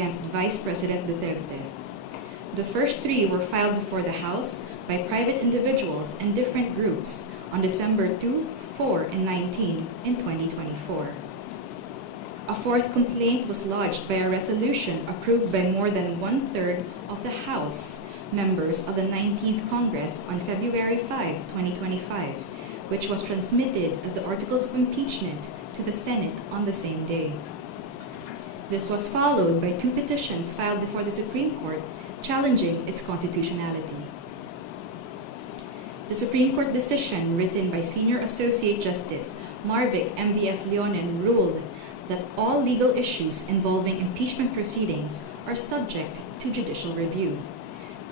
against Vice President Duterte. The first 3 were filed before the House by private individuals and different groups on December 2, 4, and 19 in 2024. A 4th complaint was lodged by a resolution approved by more than 1/3 of the House members of the 19th Congress on February 5, 2025, which was transmitted as the Articles of Impeachment to the Senate on the same day. This was followed by 2 petitions filed before the Supreme Court challenging its constitutionality. The Supreme Court decision written by Senior Associate Justice Marvic M.V.F. Leonen ruled that all legal issues involving impeachment proceedings are subject to judicial review,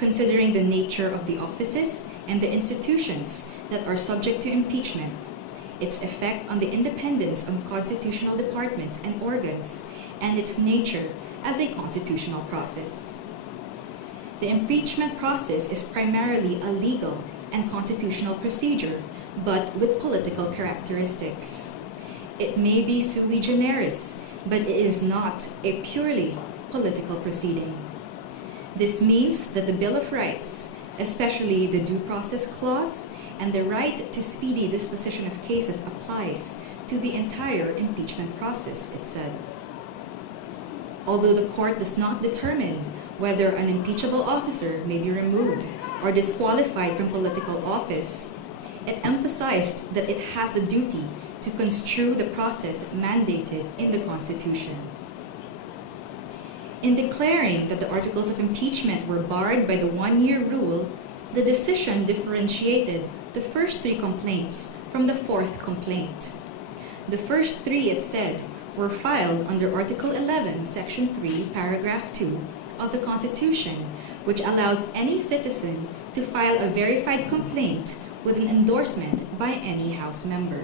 considering the nature of the offices and the institutions that are subject to impeachment, its effect on the independence of constitutional departments and organs, and its nature as a constitutional process. The impeachment process is primarily a legal and constitutional procedure, but with political characteristics. It may be sui generis, but it is not a purely political proceeding. This means that the Bill of Rights, especially the Due Process Clause and the right to speedy disposition of cases, applies to the entire impeachment process, it said. Although the court does not determine whether an impeachable officer may be removed or disqualified from political office, it emphasized that it has a duty to construe the process mandated in the Constitution. In declaring that the Articles of Impeachment were barred by the 1-year rule, the decision differentiated the first 3 complaints from the 4th complaint. The first 3, it said, were filed under Article 11, Section 3, Paragraph 2 of the Constitution, which allows any citizen to file a verified complaint with an endorsement by any House member.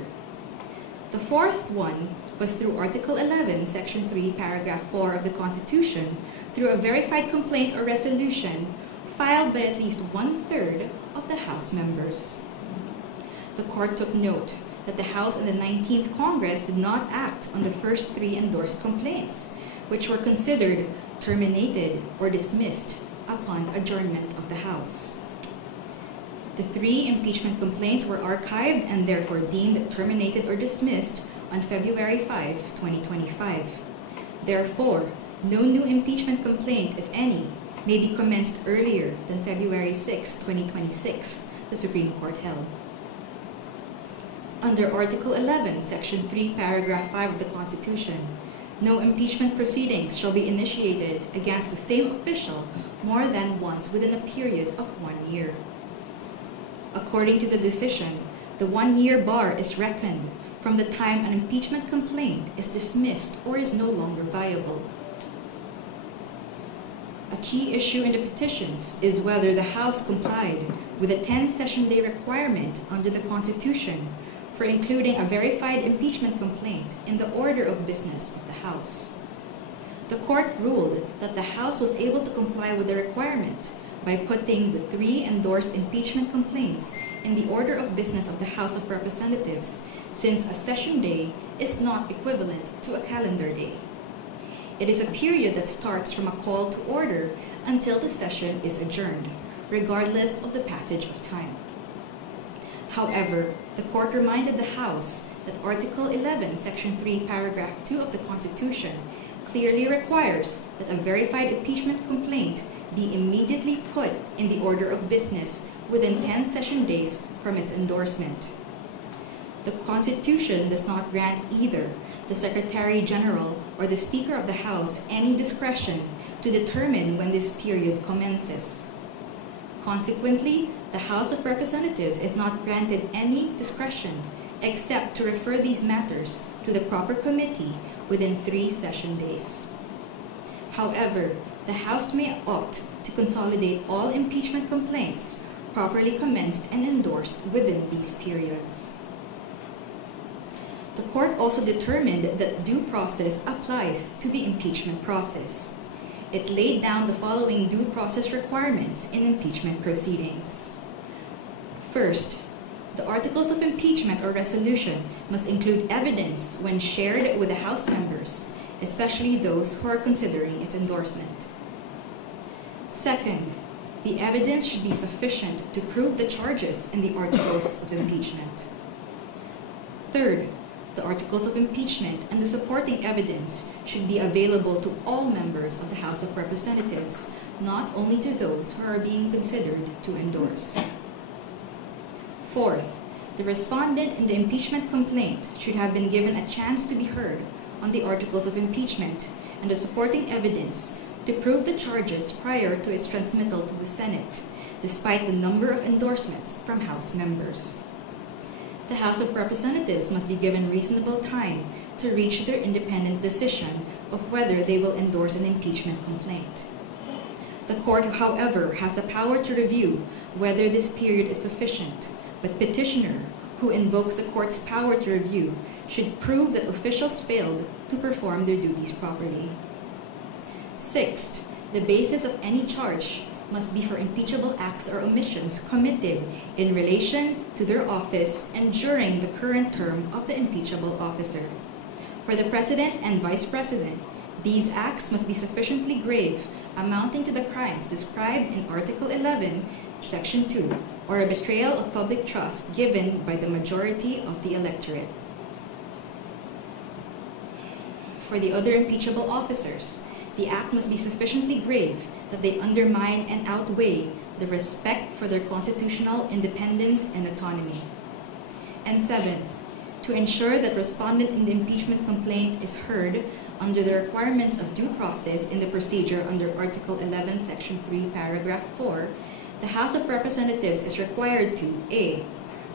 The 4th one was through Article 11, Section 3, Paragraph 4 of the Constitution, through a verified complaint or resolution filed by at least 1/3 of the House members. The court took note that the House and the 19th Congress did not act on the first 3 endorsed complaints, which were considered terminated or dismissed upon adjournment of the House. The 3 impeachment complaints were archived and therefore deemed terminated or dismissed on February 5, 2025. Therefore, no new impeachment complaint, if any, may be commenced earlier than February 6, 2026, the Supreme Court held. Under Article 11, Section 3, Paragraph 5 of the Constitution, no impeachment proceedings shall be initiated against the same official more than once within a period of 1 year. According to the decision, the 1-year bar is reckoned from the time an impeachment complaint is dismissed or is no longer viable. A key issue in the petitions is whether the House complied with the 10-session day requirement under the Constitution for including a verified impeachment complaint in the order of business of the House. The court ruled that the House was able to comply with the requirement by putting the 3 endorsed impeachment complaints in the order of business of the House of Representatives, since a session day is not equivalent to a calendar day. It is a period that starts from a call to order until the session is adjourned, regardless of the passage of time. However, the court reminded the House that Article 11, Section 3, Paragraph 2 of the Constitution clearly requires that a verified impeachment complaint be immediately put in the order of business within 10 session days from its endorsement. The Constitution does not grant either the Secretary General or the Speaker of the House any discretion to determine when this period commences. Consequently, the House of Representatives is not granted any discretion except to refer these matters to the proper committee within 3 session days. However, the House may opt to consolidate all impeachment complaints properly commenced and endorsed within these periods. The court also determined that due process applies to the impeachment process. It laid down the following due process requirements in impeachment proceedings. First, the Articles of Impeachment or resolution must include evidence when shared with the House members, especially those who are considering its endorsement. Second, the evidence should be sufficient to prove the charges in the Articles of Impeachment. Third, the Articles of Impeachment and the supporting evidence should be available to all members of the House of Representatives, not only to those who are being considered to endorse. Fourth, the respondent in the impeachment complaint should have been given a chance to be heard on the Articles of Impeachment and the supporting evidence to prove the charges prior to its transmittal to the Senate, despite the number of endorsements from House members. The House of Representatives must be given reasonable time to reach their independent decision of whether they will endorse an impeachment complaint. The court, however, has the power to review whether this period is sufficient, but petitioner, who invokes the court's power to review, should prove that officials failed to perform their duties properly. Sixth, the basis of any charge must be for impeachable acts or omissions committed in relation to their office and during the current term of the impeachable officer. For the President and Vice President, these acts must be sufficiently grave, amounting to the crimes described in Article 11, Section 2, or a betrayal of public trust given by the majority of the electorate. For the other impeachable officers, the act must be sufficiently grave that they undermine and outweigh the respect for their constitutional independence and autonomy. And seventh, to ensure that respondent in the impeachment complaint is heard under the requirements of due process in the procedure under Article 11, Section 3, Paragraph 4, the House of Representatives is required to A.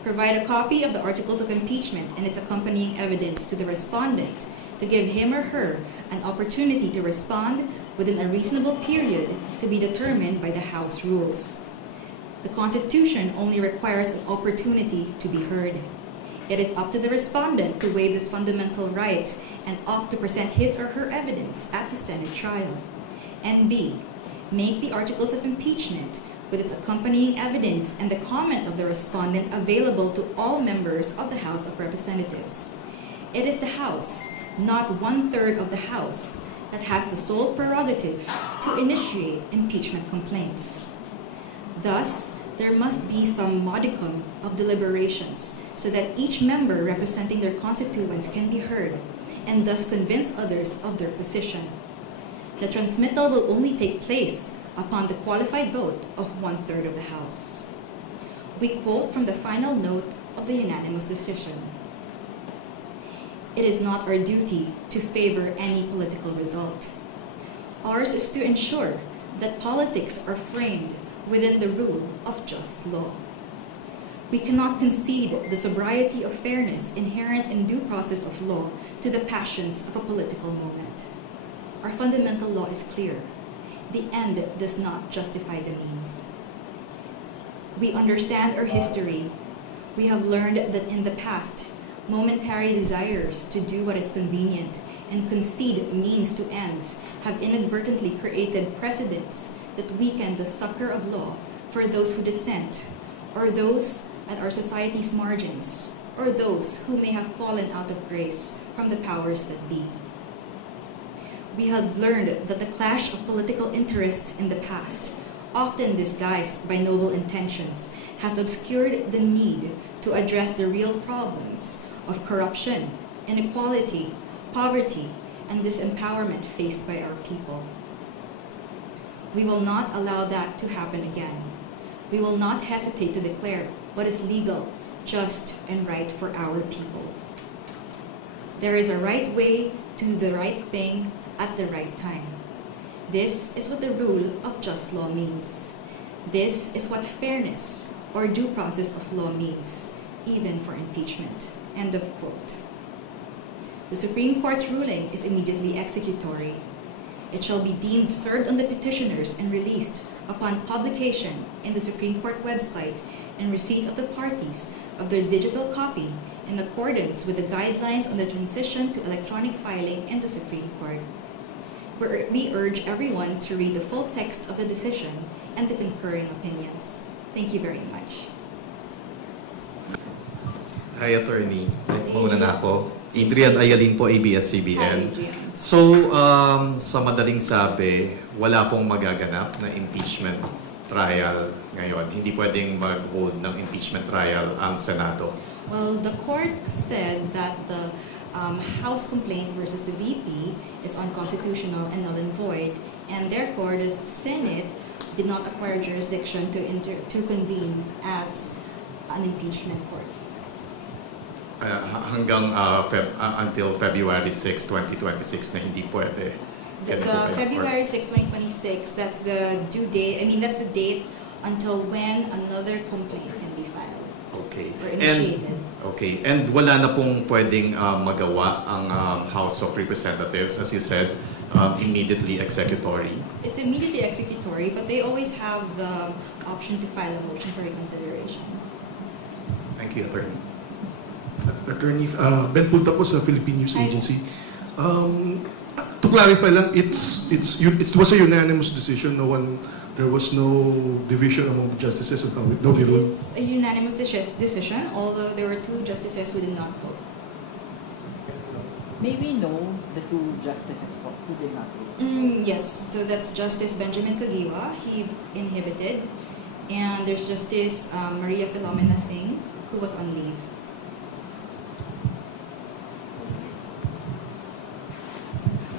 Provide a copy of the Articles of Impeachment and its accompanying evidence to the respondent to give him or her an opportunity to respond within a reasonable period to be determined by the House rules. The Constitution only requires an opportunity to be heard. It is up to the respondent to waive this fundamental right and opt to present his or her evidence at the Senate trial. And B. Make the Articles of Impeachment with its accompanying evidence and the comment of the respondent available to all members of the House of Representatives. It is the House, not 1/3 of the House, that has the sole prerogative to initiate impeachment complaints. Thus, there must be some modicum of deliberations so that each member representing their constituents can be heard and thus convince others of their position. The transmittal will only take place upon the qualified vote of 1/3 of the House. We quote from the final note of the unanimous decision. It is not our duty to favor any political result. Ours is to ensure that politics are framed within the rule of just law. We cannot concede the sobriety of fairness inherent in due process of law to the passions of a political moment. Our fundamental law is clear. The end does not justify the means. We understand our history. We have learned that in the past, momentary desires to do what is convenient and concede means to ends have inadvertently created precedents that weaken the succor of law for those who dissent, or those at our society's margins, or those who may have fallen out of grace from the powers that be. We have learned that the clash of political interests in the past, often disguised by noble intentions, has obscured the need to address the real problems of corruption, inequality, poverty, and disempowerment faced by our people. We will not allow that to happen again. We will not hesitate to declare what is legal, just, and right for our people. There is a right way to do the right thing at the right time. This is what the rule of just law means. This is what fairness or due process of law means, even for impeachment. End of quote. The Supreme Court's ruling is immediately executory. It shall be deemed served on the petitioners and released upon publication in the Supreme Court website and receipt of the parties of their digital copy in accordance with the guidelines on the transition to electronic filing in the Supreme Court. We urge everyone to read the full text of the decision and the concurring opinions. Thank you very much. Hi, Attorney. Muna na ako. Adrian Ayalin po, ABS-CBN. Hi, Adrian. So, sa madaling sabi, wala pong magaganap na impeachment trial ngayon. Hindi pwedeng mag-hold ng impeachment trial ang Senado. Well, the court said that the House complaint versus the VP is unconstitutional and null and void, and therefore the Senate did not acquire jurisdiction to convene as an impeachment court. Hanggang until February 6, 2026 na hindi pwede. The February 6, 2026, that's the due date. I mean, that's the date until when another complaint can be filed. Okay. Or initiated. And wala na pong pwedeng magawa ang House of Representatives, as you said, immediately executory. It's immediately executory, but they always have the option to file a motion for reconsideration. Thank you, Attorney. Attorney, Ben Punta po sa Philippine News Agency. To clarify lang, it was a unanimous decision. There was no division among the justices of how they ruled. It's a unanimous decision, although there were 2 justices who did not vote. May we know the 2 justices who did not vote? Yes, so that's Justice Benjamin Kagiwa, he inhibited, and there's Justice Maria Filomena Singh, who was on leave.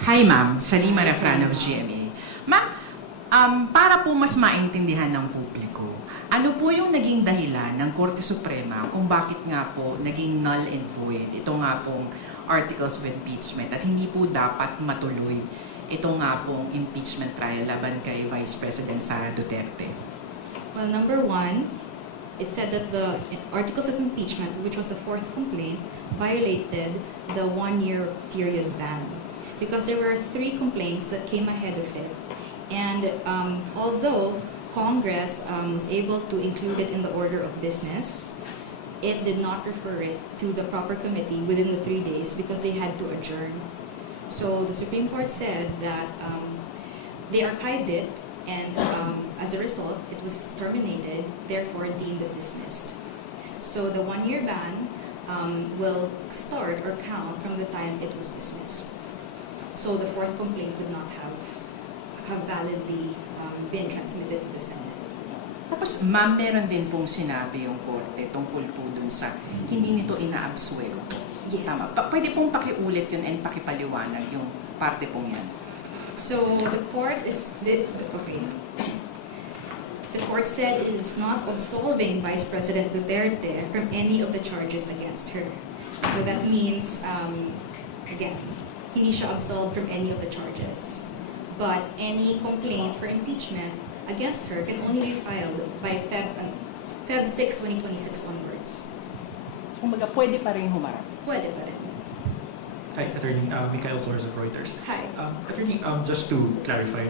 Hi ma'am, Salima Refran of GMA. Ma'am, para po mas maintindihan ng publiko, ano po yung naging dahilan ng Korte Suprema kung bakit nga po naging null and void ito nga pong Articles of Impeachment at hindi po dapat matuloy ito nga pong impeachment trial laban kay Vice President Sara Duterte? Well, number 1, it said that the Articles of Impeachment, which was the 4th complaint, violated the 1-year period ban, because there were 3 complaints that came ahead of it. And although Congress was able to include it in the order of business, it did not refer it to the proper committee within the 3 days because they had to adjourn. So the Supreme Court said that they archived it, and as a result, it was terminated, therefore deemed it dismissed. So the 1-year ban will start or count from the time it was dismissed. So the 4th complaint could not have validly been transmitted to the Senate. Tapos ma'am, meron din pong sinabi yung Korte tungkol po dun sa hindi nito ina-absuelto. Yes. Tama. Pwede pong pakiulit yun and pakipaliwanag yung parte pong yan. So the court The court said it is not absolving Vice President Duterte from any of the charges against her. So that means, again, hindi siya absolved from any of the charges. But any complaint for impeachment against her can only be filed by Feb 6, 2026 onwards. So, pwede pa rin humarap? Pwede pa rin. Hi, Attorney Michael Flores of Reuters. Hi. Attorney, just to clarify,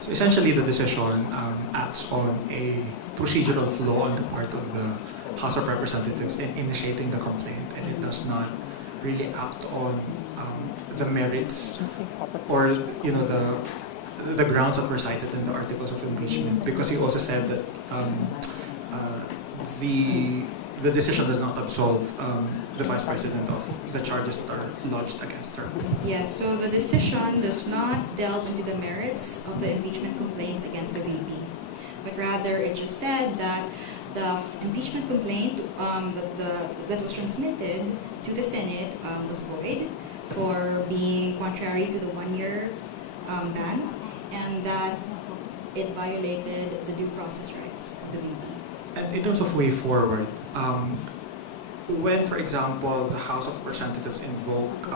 so essentially the decision acts on a procedural flaw on the part of the House of Representatives in initiating the complaint, and it does not really act on the merits or the grounds that were cited in the Articles of Impeachment, because he also said that the decision does not absolve the Vice President of the charges that are lodged against her. Yes, so the decision does not delve into the merits of the impeachment complaints against the VP, but rather it just said that the impeachment complaint that was transmitted to the Senate was void for being contrary to the 1-year ban, and that it violated the due process rights of the VP. And in terms of way forward, when, for example, the House of Representatives invoke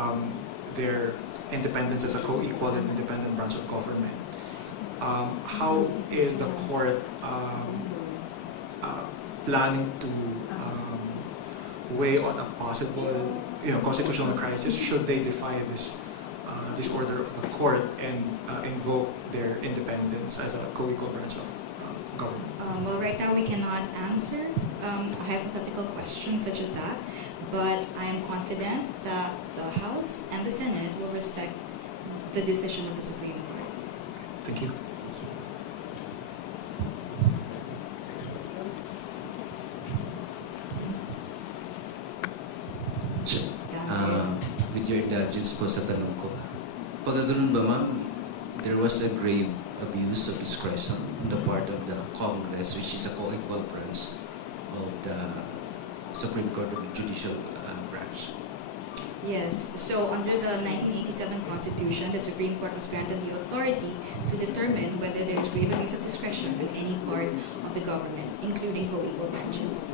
their independence as a co-equal and independent branch of government, how is the court planning to weigh on a possible, constitutional crisis should they defy this order of the court and invoke their independence as a co-equal branch of government? Well, right now we cannot answer a hypothetical question such as that, but I am confident that the House and the Senate will respect the decision of the Supreme Court. Thank you. With your indulgence po sa tanong ko, pag ganun ba ma'am, there was a grave abuse of discretion on the part of the Congress, which is a co-equal branch of the Supreme Court of the Judicial branch. Yes, so under the 1987 Constitution, the Supreme Court was granted the authority to determine whether there is grave abuse of discretion in any part of the government, including co-equal branches.